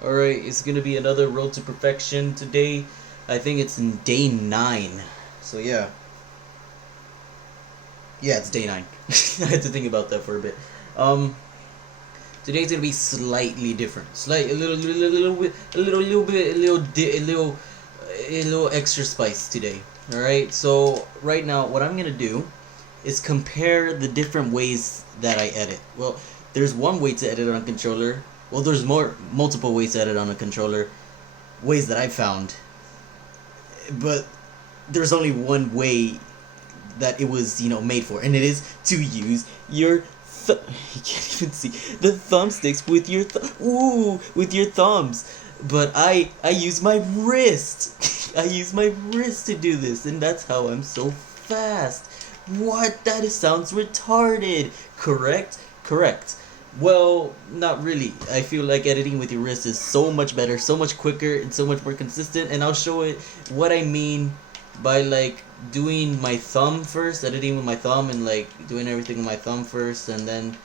Alright, it's gonna be another Road to Perfection today. I think it's in day 9. So yeah. Yeah, it's day 9. I had to think about that for a bit. Um, Today's gonna be slightly different. A little extra spice today. Alright, so right now, what I'm gonna do is compare the different ways that I edit. Well, there's one way to edit on a controller. Well, there's multiple ways to edit on a controller, ways that I found, but there's only one way that it was, made for, and it is to use your you can't even see the thumbsticks with your with your thumbs. But I use my wrist. I use my wrist to do this, and that's how I'm so fast. What? That sounds retarded. Correct? Correct. Well, not really. I feel like editing with your wrist is so much better, so much quicker, and so much more consistent. And I'll show it what I mean by like doing my thumb first, editing with my thumb, and like doing everything with my thumb first, and then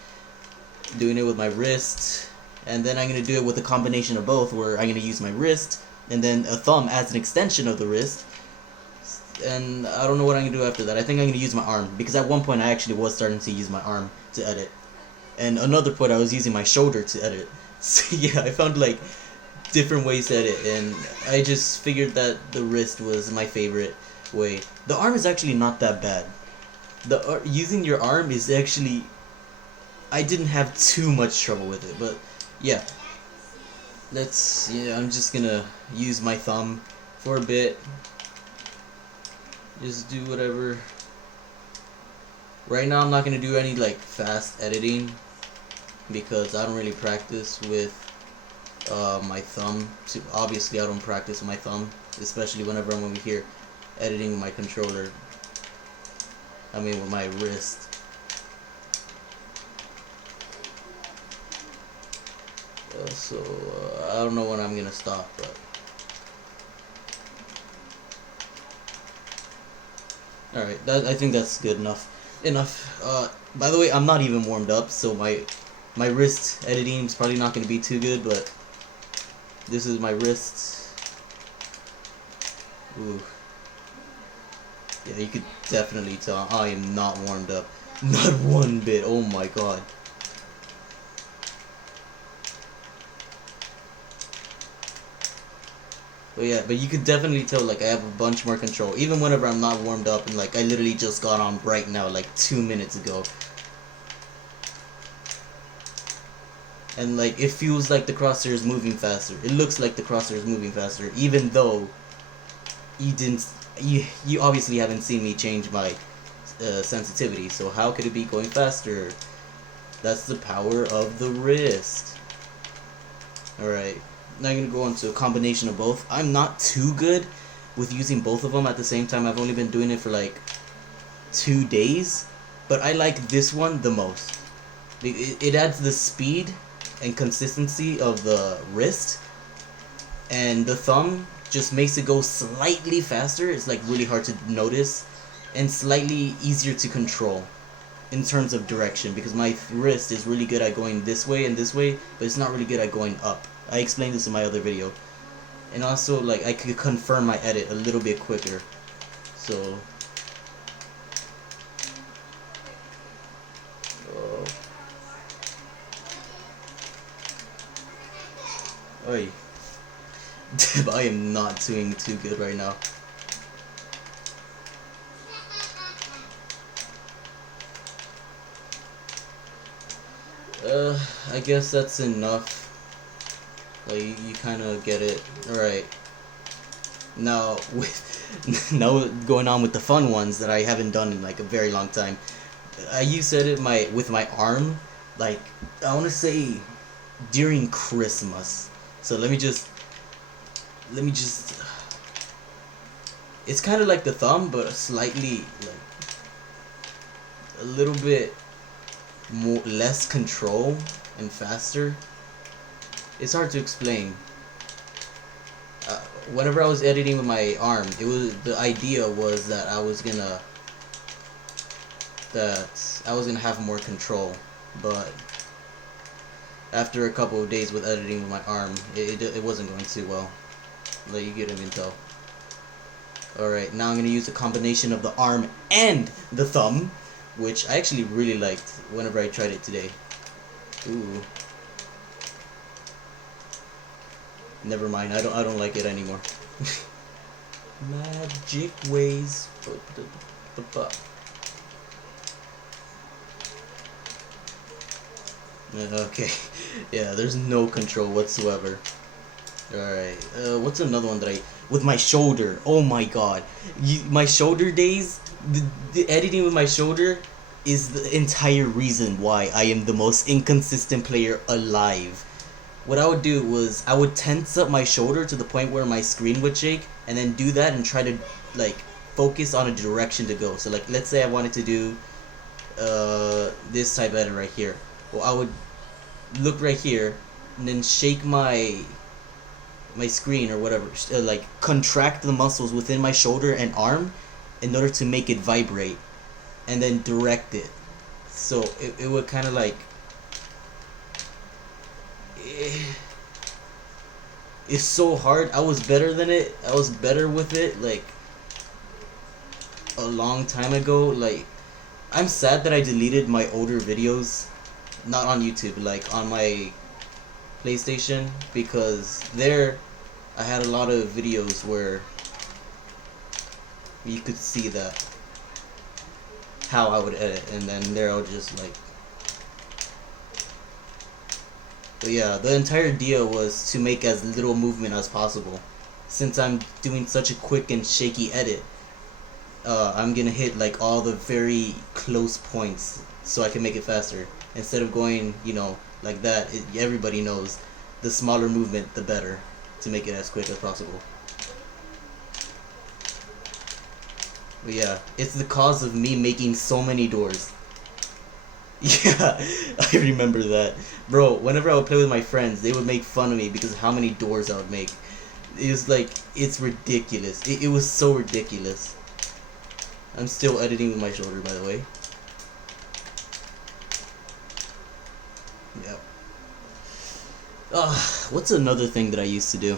doing it with my wrist. And then I'm gonna do it with a combination of both, where I'm gonna use my wrist and then a thumb as an extension of the wrist. And I don't know what I'm gonna do after that. I think I'm gonna use my arm, because at one point I actually was starting to use my arm to edit, and another point I was using my shoulder to edit. So yeah, I found like different ways to edit, and I just figured that the wrist was my favorite way. The arm is actually not that bad. Using your arm is actually, I didn't have too much trouble with it, but yeah. I'm just gonna use my thumb for a bit. Just do whatever. Right now I'm not gonna do any like fast editing, because I don't really practice with my thumb. Obviously I don't practice with my thumb, especially whenever I'm over here editing with my controller. I mean with my wrist. I don't know when I'm gonna stop, but alright, I think that's good enough. By the way, I'm not even warmed up, so my wrist editing is probably not gonna be too good, but this is my wrist. Ooh. Yeah, you could definitely tell I am not warmed up. Not one bit. Oh my god. But yeah, but you could definitely tell like I have a bunch more control, even whenever I'm not warmed up, and like I literally just got on right now, like 2 minutes ago. And like it feels like the crosshair is moving faster. It looks like the crosshair is moving faster, even though you obviously haven't seen me change my sensitivity. So how could it be going faster? That's the power of the wrist. Alright, now I'm gonna go into a combination of both. I'm not too good with using both of them at the same time. I've only been doing it for like 2 days, but I like this one the most. It adds the speed and consistency of the wrist, and the thumb just makes it go slightly faster. It's like really hard to notice, and slightly easier to control in terms of direction, because my wrist is really good at going this way and this way, but it's not really good at going up. I explained this in my other video. And also like I could confirm my edit a little bit quicker. So Oi. I am not doing too good right now. I guess that's enough. Like, you kind of get it. Alright. Now, now going on with the fun ones that I haven't done in like a very long time. You said it with my arm, like, I want to say during Christmas. So let me just it's kind of like the thumb, but slightly like a little bit less control and faster. It's hard to explain. Whenever I was editing with my arm, the idea was that I was gonna have more control, but after a couple of days with editing with my arm, it wasn't going too well. Like, you get what I mean, tell. Alright, now I'm going to use a combination of the arm and the thumb, which I actually really liked whenever I tried it today. Ooh. Never mind, I don't like it anymore. Magic ways. Okay, yeah, there's no control whatsoever. Alright, what's another one that with my shoulder, oh my god. My shoulder days, the editing with my shoulder is the entire reason why I am the most inconsistent player alive. What I would do was, I would tense up my shoulder to the point where my screen would shake, and then do that and try to, like, focus on a direction to go. So, like, let's say I wanted to do, this type of edit right here. Well, I would look right here, and then shake my screen or whatever, like, contract the muscles within my shoulder and arm in order to make it vibrate, and then direct it. So, it would kind of, like, it's so hard. I was better than it. I was better with it, like, a long time ago. Like, I'm sad that I deleted my older videos, not on YouTube, like on my PlayStation, because there I had a lot of videos where you could see that, how I would edit, and then there I would just, like, but yeah, the entire deal was to make as little movement as possible. Since I'm doing such a quick and shaky edit, I'm gonna hit, like, all the very close points so I can make it faster. Instead of going, you know, like that, everybody knows the smaller movement, the better, to make it as quick as possible. But yeah, it's the cause of me making so many doors. Yeah, I remember that. Bro, whenever I would play with my friends, they would make fun of me because of how many doors I would make. It was like, it's ridiculous. It was so ridiculous. I'm still editing with my shoulder, by the way. Yep. What's another thing that I used to do?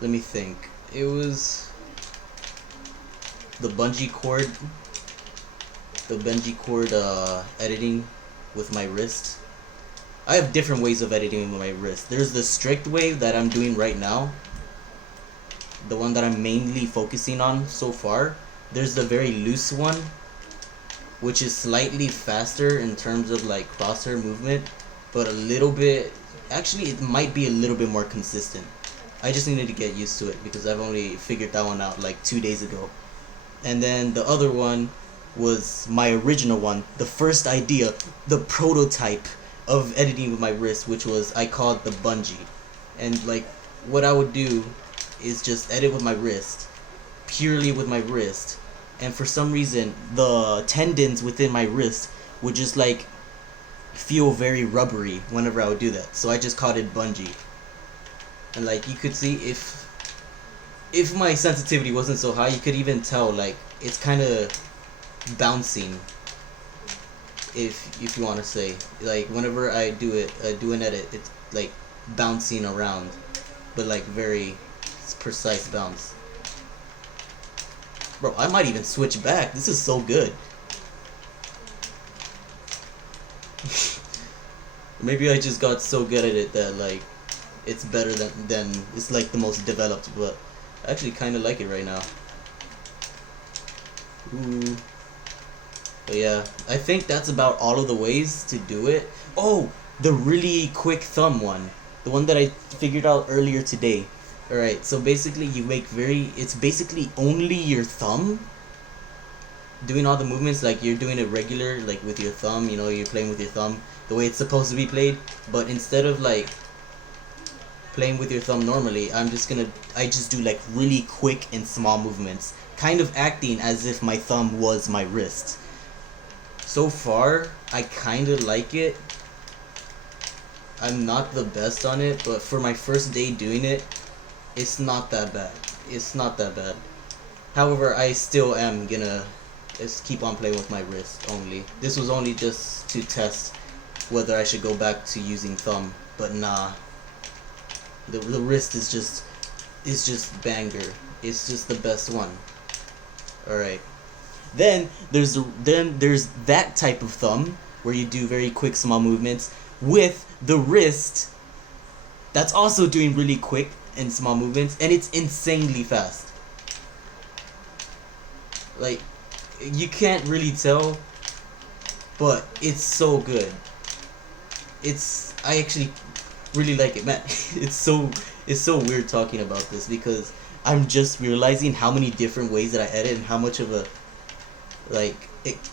Let me think. It was the bungee cord. The bungee cord editing with my wrist. I have different ways of editing with my wrist. There's the strict way that I'm doing right now, the one that I'm mainly focusing on so far. There's the very loose one, which is slightly faster in terms of, like, crosshair movement, but a little bit, actually it might be a little bit more consistent. I just needed to get used to it because I've only figured that one out like 2 days ago. And then the other one was my original one, the first idea, the prototype of editing with my wrist, which was, I called the bungee. And, like, what I would do is just edit with my wrist, purely with my wrist, and for some reason the tendons within my wrist would just, like, feel very rubbery whenever I would do that, so I just called it bungee. And, like, you could see, if my sensitivity wasn't so high, you could even tell, like, it's kind of bouncing, if you want to say, like, whenever I do an edit, it's like bouncing around, but like very precise bounce. Bro, I might even switch back. This is so good. Maybe I just got so good at it that, like, it's better than it's like the most developed, but I actually kind of like it right now. Ooh. But yeah, I think that's about all of the ways to do it. Oh, the really quick thumb one. The one that I figured out earlier today. Alright, so basically you make it's basically only your thumb doing all the movements, like you're doing it regular, like with your thumb, you know, you're playing with your thumb the way it's supposed to be played. But instead of, like, playing with your thumb normally, I just do, like, really quick and small movements, kind of acting as if my thumb was my wrist. So far, I kind of like it. I'm not the best on it, but for my first day doing it, it's not that bad. It's not that bad. However, I still am gonna just keep on playing with my wrist only. This was only just to test whether I should go back to using thumb, but nah. The wrist is just banger. It's just the best one. All right. Then there's that type of thumb where you do very quick small movements with the wrist that's also doing really quick and small movements, and it's insanely fast. Like, you can't really tell, but it's so good. I actually really like it, man. It's so weird talking about this because I'm just realizing how many different ways that I edit and how much of a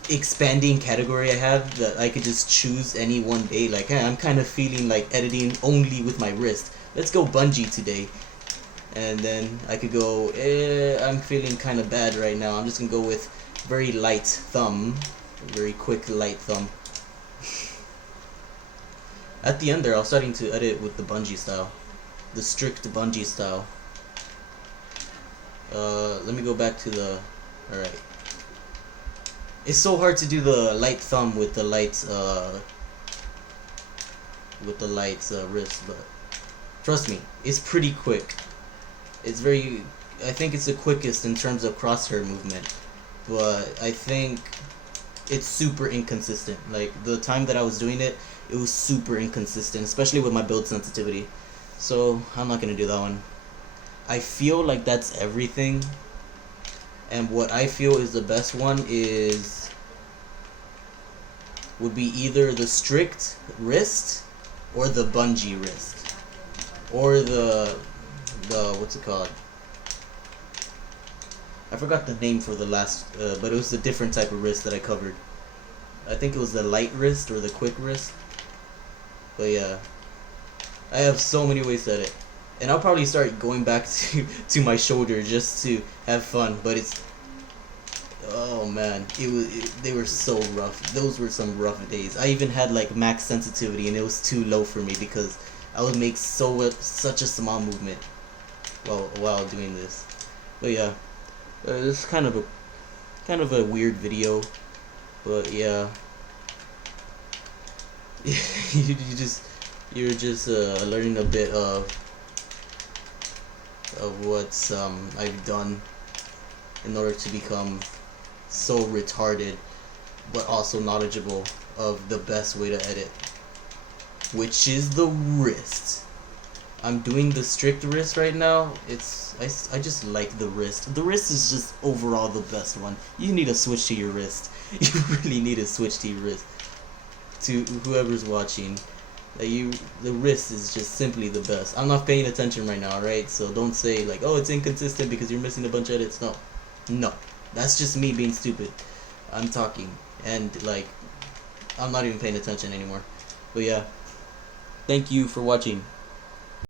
expanding category I have that I could just choose any one day. Like, hey, I'm kind of feeling like editing only with my wrist. Let's go bungee today. And then I could go, I'm feeling kind of bad right now. I'm just gonna go with very light thumb, very quick light thumb. At the end there, I was starting to edit with the bungee style, the strict bungee style. Let me go back to the. All right. It's so hard to do the light thumb with the light wrist, but trust me, it's pretty quick. It's very. I think it's the quickest in terms of crosshair movement, but I think it's super inconsistent. Like, the time that I was doing it, it was super inconsistent, especially with my build sensitivity. So I'm not gonna do that one. I feel like that's everything, and what I feel is the best one would be either the strict wrist or the bungee wrist, or the what's it called? I forgot the name for the last, but it was a different type of wrist that I covered. I think it was the light wrist or the quick wrist. But yeah, I have so many ways to edit, and I'll probably start going back to my shoulder just to have fun. But it's, oh man, they were so rough. Those were some rough days. I even had like max sensitivity, and it was too low for me because I would make such a small movement while doing this. But yeah, this is kind of a weird video, but yeah. you're just learning a bit of what I've done in order to become so retarded but also knowledgeable of the best way to edit, which is the wrist. I'm doing the strict wrist right now. I just like the wrist. The wrist is just overall the best one. You need to switch to your wrist. You really need to switch to your wrist. To whoever's watching, the wrist is just simply the best. I'm not paying attention right now, right? So don't say like, oh, it's inconsistent because you're missing a bunch of edits. No, that's just me being stupid. I'm talking, and like, I'm not even paying attention anymore. But yeah, thank you for watching.